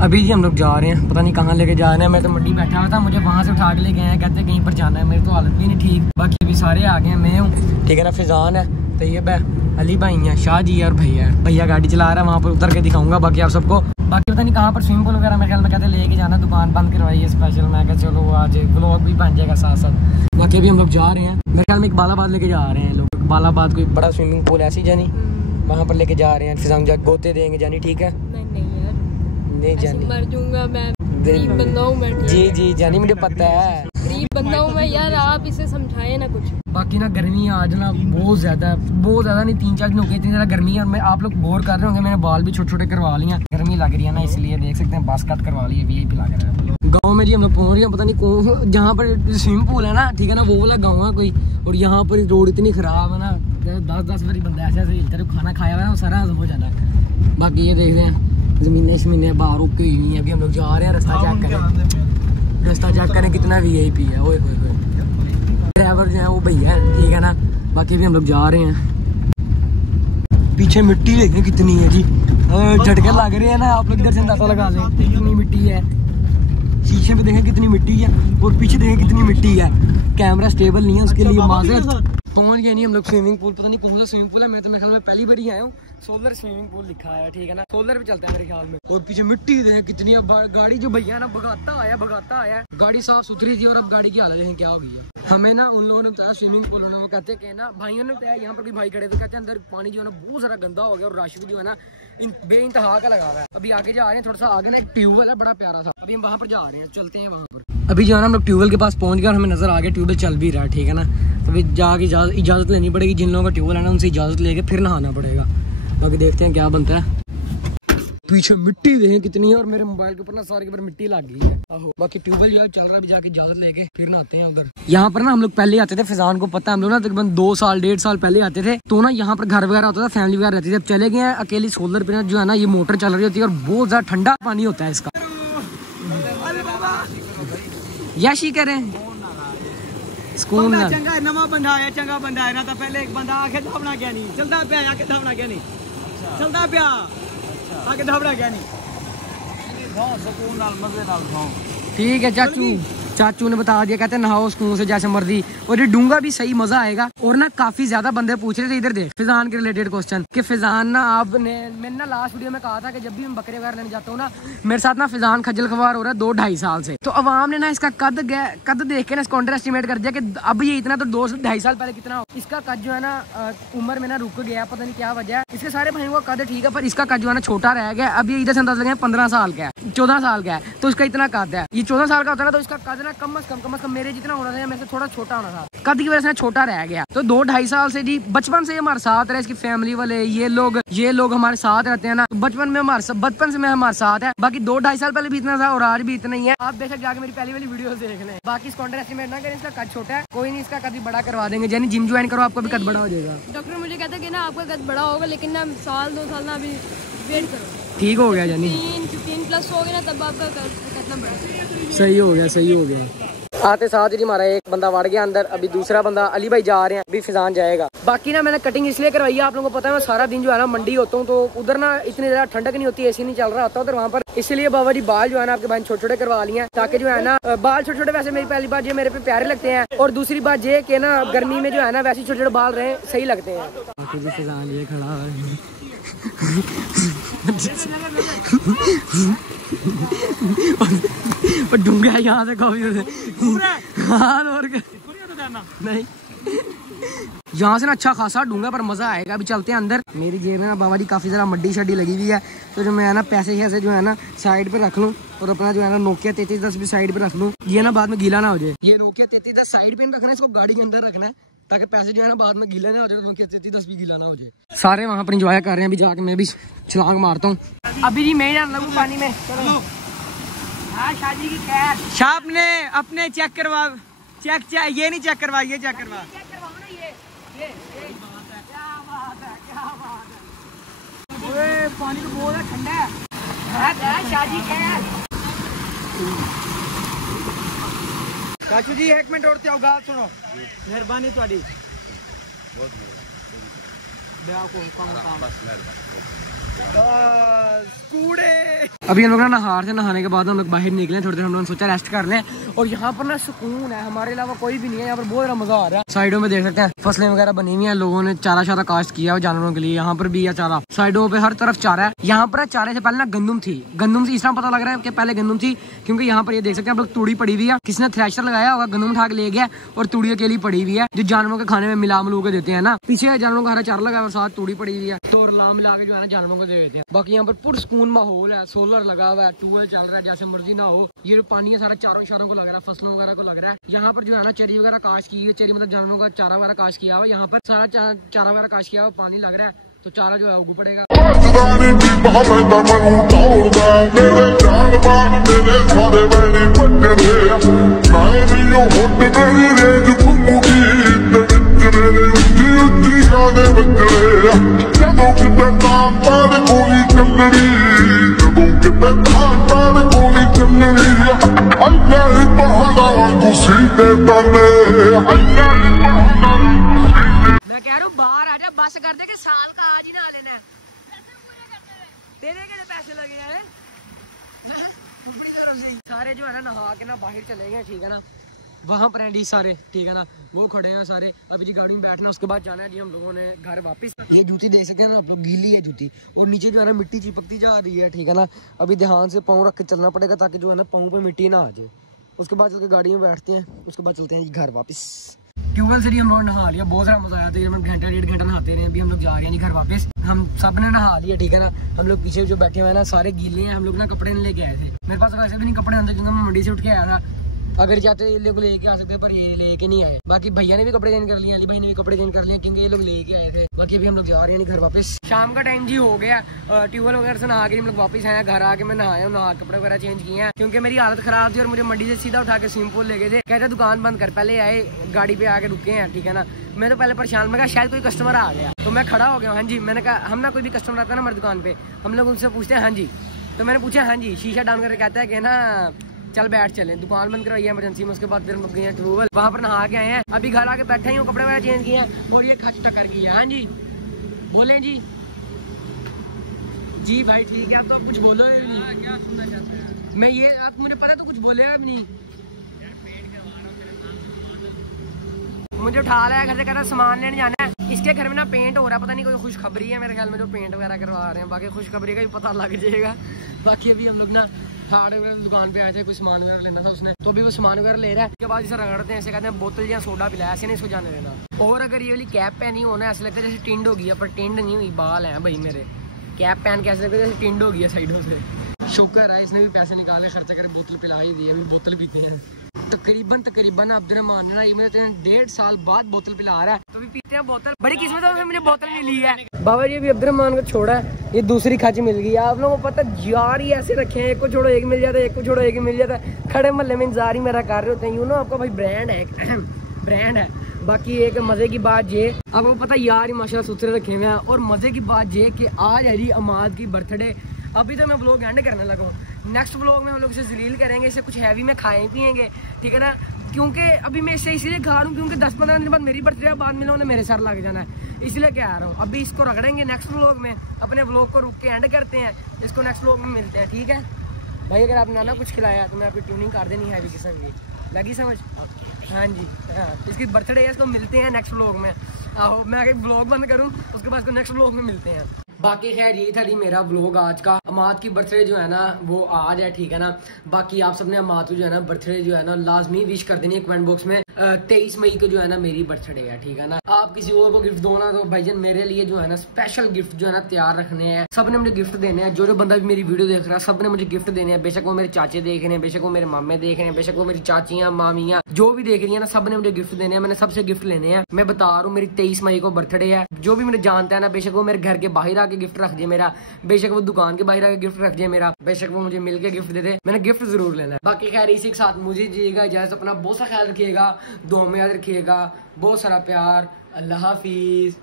अभी जी हम लोग जा रहे हैं, पता नहीं कहाँ लेके जा रहे हैं। मैं तो मंडी बैठा हुआ था, मुझे वहाँ से उठा के लेके आए, कहते कहीं पर जाना है। मेरी तो हालत भी नहीं ठीक, बाकी अभी सारे आ गए हैं, मैं हूँ, ठीक है ना, फिजान है, तैयब है, अली भाई हैं, शाह जी और भैया है। भैया गाड़ी चला रहा है, वहाँ पर उतर के दिखाऊंगा बाकी आप सबको। बाकी पता नहीं कहाँ पर स्विमिंग पूल वगैरह मेरे ख्याल में कहते लेके जाना, दुकान बंद करवाई है स्पेशल। मैं कहा चलो आज व्लॉग भी बन जाएगा साथ साथ। बाकी अभी हम लोग जा रहे हैं, मेरे ख्याल में इकबालाबाद लेके जा रहे हैं लोग। इकबालाबाद कोई बड़ा स्विमिंग पूल ऐसी जानी, वहाँ पर लेके जा रहे हैं। फिजान जा गोते देंगे जानी, ठीक है? नहीं जानी, मर जाऊंगा मैं, गरीब बंदा हूं मैं। जी जानी, मुझे पता है गरीब बंदा हूं मैं यार, आप इसे समझाए ना कुछ। बाकी ना गर्मी आज ना बहुत ज्यादा नहीं, 3-4 दिन हो गए, इतनी ज्यादा गर्मी है। और मैं आप लोग बोर कर रहे होंगे, मैंने बाल भी छोटे छोटे करवा लिए, गर्मी लग रही है ना, इसलिए देख सकते हैं बास कट करवा लिए, VIP लग रहा है। गाँव में जी हम लोग पहुँच रहे हैं, पता नहीं कौन, जहाँ पर स्विमिंग पूल है ना, ठीक है ना, वो वाला गाँव है कोई। और यहाँ पर रोड इतनी खराब है ना, 10 बारी बंदा ऐसे खाना खाया हुआ है ना, वो सारा हजम हो जाता है। बाकी ये देख रहे हैं ज़मीनें बाहर रुकी हुई हैं। अभी हम लोग जा रहे हैं, रास्ता चेक करें कितना VIP है। ओए ड्राइवर जो है वो भैया है, ठीक है ना। बाकी भी हम लोग जा रहे हैं। पीछे मिट्टी देखें कितनी है जी, झटके लग रहे हैं ना, आप लोग इधर से अंदाजा लगा लें कितनी मिट्टी है। शीशे पे देखें कितनी मिट्टी है, और पीछे देखें कितनी मिट्टी है। कैमरा स्टेबल नहीं है, उसके लिए माजरत। पहुंच गए नहीं हम लोग स्विमिंग पूल, पता नहीं कौन सा स्विमिंग पूल है, मैं तो मेरे ख्याल में पहली बार ही आया हूँ। सोलर स्विमिंग पूल लिखा है, ठीक है ना, सोलर भी चलता है मेरे ख्याल में। और पीछे मिट्टी देखें कितनी है। गाड़ी जो भैया ना भगाता आया, गाड़ी साफ सुथरी थी, और अब गाड़ी की हालत देखें क्या हो गई है। हमें ना उन लोगों ने बताया स्विमिंग पूल, वो कहते हैं ना, भाइयों ने बताया, यहाँ पर कोई भाई खड़े थे, कहते हैं अंदर पानी जो है ना बहुत सारा गंदा हो गया, और रश भी जो है ना बेइंतहा का लगा हुआ है। अभी आगे जा रहे हैं, थोड़ा सा आगे ना ट्यूबवेल है बड़ा प्यारा था, अभी हम वहाँ पर जा रहे हैं, चलते हैं वहाँ पर। अभी जो है ना हम लोग ट्यूबवेल के पास पहुँच गए, और हमें नजर आ गया ट्यूबवेल चल भी रहा है, ठीक है ना। तो अभी जाके इजाज़त लेनी पड़ेगी, जिन लोगों का ट्यूबवेल है ना उनसे इजाज़त लेके फिर नहाना पड़ेगा। बाकी देखते हैं क्या बनता है। पीछे मिट्टी देखें कितनी है, और मेरे मोबाइल के ऊपर ना सारे के ऊपर मिट्टी लग गई है। आहो, बाकी ट्यूबवेल जो चल रहा है, जाके इजाजत लेके फिर नहाते हैं उधर। यहाँ पर ना हम लोग पहले आते थे, फिजान को पता है, हम लोग ना तकरीबन 2-1.5 साल पहले आते थे। तो ना यहाँ पर घर वगैरह होता था, फैमिली वगैरह रहती थी। अब चले गए हैं अकेली सोलर पे ना, जो है ना ये मोटर चल रही होती है, और बहुत ज्यादा ठंडा पानी होता है इसका। यशी करें ਸਕੂਨ ਨਾਲ ਚੰਗਾ ਨਵਾਂ ਬੰਦਾ ਆਇਆ, ਚੰਗਾ ਬੰਦਾ ਆਇਆ ਨਾ, ਤਾਂ ਪਹਿਲੇ ਇੱਕ ਬੰਦਾ ਆ ਕੇ ਧਾਵਣਾ ਗਿਆ ਨਹੀਂ, ਚਲਦਾ ਪਿਆ ਆ ਕੇ ਧਾਵਣਾ ਗਿਆ ਨਹੀਂ, ਚਲਦਾ ਪਿਆ ਆ ਕੇ ਧਾਵਣਾ ਗਿਆ ਨਹੀਂ। ਬਹੁਤ ਸਕੂਨ ਨਾਲ ਮਜ਼ੇ ਨਾਲ ਖਾਓ, ठीक है। चाचू ने बता दिया, कहते हैं नहाओ सुकून से जैसे मर्जी, और ये डूंगा भी सही मजा आएगा। और ना काफी ज्यादा बंदे पूछ रहे थे इधर देख फिजान के रिलेटेड क्वेश्चन, कि फिजान ना आपने, मैंने ना लास्ट वीडियो में कहा था कि जब भी मैं बकरे वगैरह लेने जाता हूँ ना, मेरे साथ ना फिजान खज्जल खवार हो रहा है 2-2.5 साल से। तो अवाम ने ना इसका कद देख के ना इसको अंडर एस्टिमेट कर दिया कि अब ये इतना, तो 2 से 2.5 साल पहले कितना हो। इसका कद जो है ना उम्र में ना रुक गया, पता नहीं क्या वजह है। इसके सारे भाइयों का कद ठीक है, पर इसका कद जो है ना छोटा रह गया। अब ये इधर से अंदाजा लगे 15 साल का है, 14 साल का है, तो इसका इतना कद है। ये 14 साल का होता है ना, तो इसका कद ना कम से कम मेरे जितना होना था, मेरे से थोड़ा छोटा होना था, कद की वजह से छोटा रह गया। तो 2-2.5 साल से जी बचपन से हमारे साथ रहे, इसकी फैमिली वाले ये लोग हमारे साथ रहते हैं ना, बचपन से मैं हमारे साथ है। बाकी 2-2.5 साल पहले भी इतना था, और आज भी इतना ही है। आप बेशक जाके मेरी पहली वाली वीडियो देख लें। बाकी इसको अंडर एस्टिमेट ना करें, इसका कद छोटा है, कोई नहीं, इसका कद भी बड़ा करवा देंगे। यानी जिम ज्वाइन करो, आपका भी कद बड़ा हो जाएगा। डॉक्टर मुझे कहता है कि ना आपका कद बड़ा होगा, लेकिन ना 1-2 साल ना अभी वेट करो, ठीक हो गया। यानी 15+ हो गया ना, तब आपका कितना बड़ा सही हो गया। आते साथ ही हमारा एक बंदा बढ़ गया अंदर, अभी दूसरा बंदा अली भाई जा रहे हैं, अभी फिजान जाएगा। बाकी ना मैंने कटिंग इसलिए करवाई है, आप लोगों को पता है मैं सारा दिन जो है ना मंडी होता हूँ, तो उधर ना इतनी ज्यादा ठंडक नहीं होती, AC नहीं चल रहा होता उधर वहाँ पर, इसलिए बाबा जी बाल जो है ना आपके भाई छोटे छोटे करवा लिए हैं, ताकि जो है ना बाल छोटे छोटे, वैसे मेरी पहली बात ये मेरे पे प्यारे लगते हैं, और दूसरी बात ये कि ना गर्मी में जो है ना वैसे छोटे छोटे बाल रहे सही लगते हैं। फिजान ये खड़ा है डूंगा है यहाँ से काफी नहीं, यहाँ से ना अच्छा खासा डूंगा, पर मजा आएगा। अभी चलते हैं अंदर। मेरी जेब में ना बाबा जी काफी जरा मड्डी शड्डी लगी हुई है, तो जो मैं ना पैसे से जो है ना साइड पे रख लूँ, और अपना जो है ना नोकिया 3310 भी साइड पे रख लूँ, ये ना बाद में गीला ना हो जाए। ये नोकिया 3310 साइड पे रखना है, इसको गाड़ी के अंदर रखना है, ताकि पैसे जो है ना बाद में गीला ना हो जाए, नोकिया 3310 भी गीला ना हो जाए। सारे वहाँ पर इंजॉय कर रहे हैं, अभी जाके मैं भी छलांग मारता हूँ। अभी जी मैं जान लगूँ पानी में। शादी की शाप ने अपने चेक करवा, ये नहीं चेक करवा, ये चेक करवा। पानी तो बहुत ठंडा है। शादी चाचू जी 1 मिनट उड़ते हो, बात सुनो, मेहरबानी थोड़ी। अभी हम लोग ना नहार से नहाने के बाद हम लोग बाहर निकले, थोड़ी देर हम लोग सोचा रेस्ट कर लें। और यहाँ पर ना सुकून है, हमारे अलावा कोई भी नहीं है यहाँ पर, बहुत मजा आ रहा है। साइडों में देख सकते हैं फसलें वगैरह बनी हुई हैं, लोगों ने चारा शारा काश्त किया है जानवरों के लिए। यहाँ पर भी है चारा, साइडों पे हर तरफ चारा है। यहाँ पर चारे से पहले ना गंदम थी, गंदम से इस तरह पता लग रहा है कि पहले गंदम थी, क्योंकि यहाँ पर ये देख सकते हैं आप लोग तूड़ी पड़ी हुई है, किसी ने थ्रेशर लगाया होगा, गंदम उठा के ले गया और तूड़ी अकेली पड़ी हुई है जो जानवरों के खाने में मिला मिलू के देते हैं ना। पीछे जानवरों का हरा चारा लगा और साथ तूड़ी पड़ी हुई है, तो लाम मिला के जो है ना जानवरों को दे देते हैं। बाकी यहाँ पर पुरसकून माहौल है, सोलर लगा हुआ है, ट्यूबवेल चल रहा है, जैसे मर्जी ना हो। ये जो पानी है सारा चारों इशारों को लग रहा है, फसलों वगैरह को लग रहा है। यहाँ पर जो है ना चरी वगैरह काश की है, चरी मतलब जानवरों का चारा वगैरह काश किया हुआ, यहाँ पर सारा चारा वगैरह काश किया हुआ, पानी लग रहा है, तो चारा जो है उग पड़ेगा। मैं कह रहा हूँ बाहर आ जा, बस कर दे कि साल का आज ही ना लेना है। तेरे के पैसे लगे हैं सारे जो है ना नहा के ना बाहर चले गए, ठीक है ना। वहाँ पर हैं डी सारे, ठीक है ना, वो खड़े हैं सारे। अभी जी गाड़ी में बैठना, उसके बाद जाना है जी हम लोगों ने घर वापस। ये जूती देख सकते हैं ना आप लोग, गीली है जूती और नीचे जो है ना मिट्टी चिपकती जा रही है, ठीक है ना। अभी ध्यान से पाँव रख के चलना पड़ेगा ताकि जो है ना पाँव पे मिट्टी ना आ जाए। उसके बाद चल के गाड़ी में बैठते हैं, उसके बाद चलते हैं जी घर वापस। ट्यूबवेल से हम लोग नहा लिया, बहुत सारा मजा आया था, घंटा 1.5 घंटा नहाते रहे। अभी हम लोग जा रहे हैं घर वापस, हम सब ने नहा लिया, ठीक है ना। हम लोग पीछे जो बैठे हुए हैं ना सारे गीले हैं, हम लोग ना कपड़े नहीं लेके आए थे। मेरे पास वैसे भी नहीं कपड़े आते क्योंकि मैं मंडी से उठ के आया था। अगर चाहते ये लोग लेके आ सकते पर ये लेके नहीं आए। बाकी भैया ने भी कपड़े चेंज कर लिए, अली भाई ने भी कपड़े चेंज कर लिए क्योंकि ये लोग लेके आए थे। बाकी अभी हम लोग जा रहे हैं घर वापस। शाम का टाइम जी हो गया, ट्यूबवेल वगैरह से नहा के हम लोग वापस आए। घर आके मैं नहाया हूँ, नहा कपड़े वगैरह चेंज किए हैं क्योंकि मेरी हालत खराब थी और मुझे मंडी से सीधा उठा के स्विमिंग पूल ले गए थे। कहते दुकान बंद कर, पहले आए गाड़ी पे आके रुके हैं, ठीक है ना। मैं तो पहले परेशान, मैं कहा शायद कोई कस्टमर आ गया, तो मैं खड़ा हो गया। हाँ जी, मैंने कहा हम ना कोई भी कस्टमर आता है ना हमारी दुकान पे, हम लोग उनसे पूछते हैं हाँ जी, तो मैंने पूछा हाँ जी, शीशा डाउन करके कहता है कि ना चल बैठ चले। दुकान बंद करवाई है इमरजेंसी में, उसके बाद फिर हम लोग गए हैं ट्यूबवेल, वहाँ पर नहा के आए हैं। अभी घर आके बैठे हूँ, कपड़े वगैरह चेंज किए हैं और ये खच टक्कर किया। हाँ जी बोले जी, जी भाई ठीक है, आप तो कुछ बोलो नहीं। क्या सुनना चाहते हैं? मैं ये आप मुझे पता तो कुछ बोले आप नहीं। मुझे उठा लाया घर से, कह रहा सामान लेने जाना है। इसके घर में ना पेंट हो रहा है, पता नहीं कोई खुशखबरी है मेरे ख्याल में, जो पेंट वगैरह करवा रहे हैं। बाकी खुशखबरी का भी पता लग जाएगा। बाकी अभी हम लोग ना हार्डवेयर दुकान पे आए थे, कोई सामान वगैरह लेना था उसने, तो अभी वो सामान वगैरह ले रहा है। उसके बाद इसे रगड़ते हैं, ऐसे कहते हैं बोतल या सोडा पिलाया, ऐसे नहीं इसको जाने देना। और अगर ये वाली कैप पहनी होना, ऐसा लगता है जैसे टिंड हो गई है, पर टिंड नहीं हुई, बाल है भाई मेरे। कैप पहन के ऐसे लगता है जैसे टिंड हो गई है साइडों से। शुक्र है इसने भी पैसे निकाले, खर्चा करके बोतल पिला ही दी। अभी बोतल पीते हैं तकरीबन अब्दुर्रहमान ने ना ये मुझे 1.5 साल बाद बोतल पिला रहा है, तो भी पीते हैं बोतल। बड़ी किस्मत है मुझे बोतल मिली है। बाबा जी अभी अब्दुर्रहमान को छोड़ा है, ये दूसरी खच मिल गई है। आप लोगों को पता यार ये ऐसे रखे हैं, एक को छोड़ो एक मिल जाता है, एक को छोड़ो एक मिल जाता है। खड़े मोहल्ले में इंतजार ही मेरा कर रहे होते हैं, यू नो आपका भाई ब्रांड है ब्रांड है। बाकी एक मजे की बात ये, आपको पता यार ही माशाल्लाह सुथरे रखे हुए हैं। और मजे की बात ये कि आज है जी अमाद की बर्थडे। अभी तो मैं ब्लॉग एंड करने लगा हूँ, नेक्स्ट ब्लॉग में हम लोग इसे जलील करेंगे, इसे कुछ हैवी में खाए पियेंगे, ठीक है ना। क्योंकि अभी मैं इसे इसलिए खा रहा हूँ क्योंकि 10-15 दिन बाद मेरी बर्थडे बाद मिला उन्हें मेरे सर लग जाना है, इसलिए क्या आ रहा हूँ। अभी इसको रगड़ेंगे नेक्स्ट ब्लॉग में, अपने ब्लॉग को रुक के एंड करते हैं, इसको नेक्स्ट ब्लॉग में मिलते हैं, ठीक है भाई। अगर आपने ना कुछ खिलाया तो मैं आपकी ट्यूनिंग कर देनी हैवी किस्म की, लगी समझ? हाँ जी हाँ, इसकी बर्थडे है, इसको मिलते हैं नेक्स्ट ब्लॉग में। आहो मैं आगे ब्लॉग बंद करूँ, उसके बाद इसको नेक्स्ट ब्लॉग में मिलते हैं। बाकी खैर यही था जी मेरा ब्लॉग आज का। अमाद की बर्थडे जो है ना वो आज है, ठीक है ना। बाकी आप सबने अमाद को जो है ना बर्थडे जो है ना लाजमी विश कर देनी है कमेंट बॉक्स में। 23 मई को जो है ना मेरी बर्थडे है, ठीक है ना। आप किसी और को गिफ्ट दो ना, तो भाईजान मेरे लिए जो है ना स्पेशल गिफ्ट जो है ना तैयार रखने हैं। सबने मुझे गिफ्ट देने हैं, जो बंदा भी मेरी वीडियो देख रहा है सबने मुझे गिफ्ट देने हैं। बेशक वो मेरे चाचे देख रहे हैं, बेशक वो मेरे मामे देख रहे हैं, बेशक वो मेरी चाचियां मामियां जो भी देख रही है ना, सबने मुझे गिफ्ट देने हैं। मैंने सबसे गिफ्ट लेने हैं। मैं बता रहा हूँ मेरी 23 मई को बर्थडे है। जो भी मुझे जानता है ना, बेशक वो मेरे घर के बाहर आके गिफ्ट रख दे मेरा, बेशक वो दुकान के बाहर आके गिफ्ट रख दे मेरा, बेशक वो मुझे मिलके गिफ्ट दे दे, मैंने गिफ्ट जरूर लेना है। बाकी खैर इसी के साथ मुझे दीजिएगा इजाजत, अपना बहुत सा ख्याल रखिएगा, दुआ में याद रखिएगा, बहुत सारा प्यार, अल्लाह हाफिज।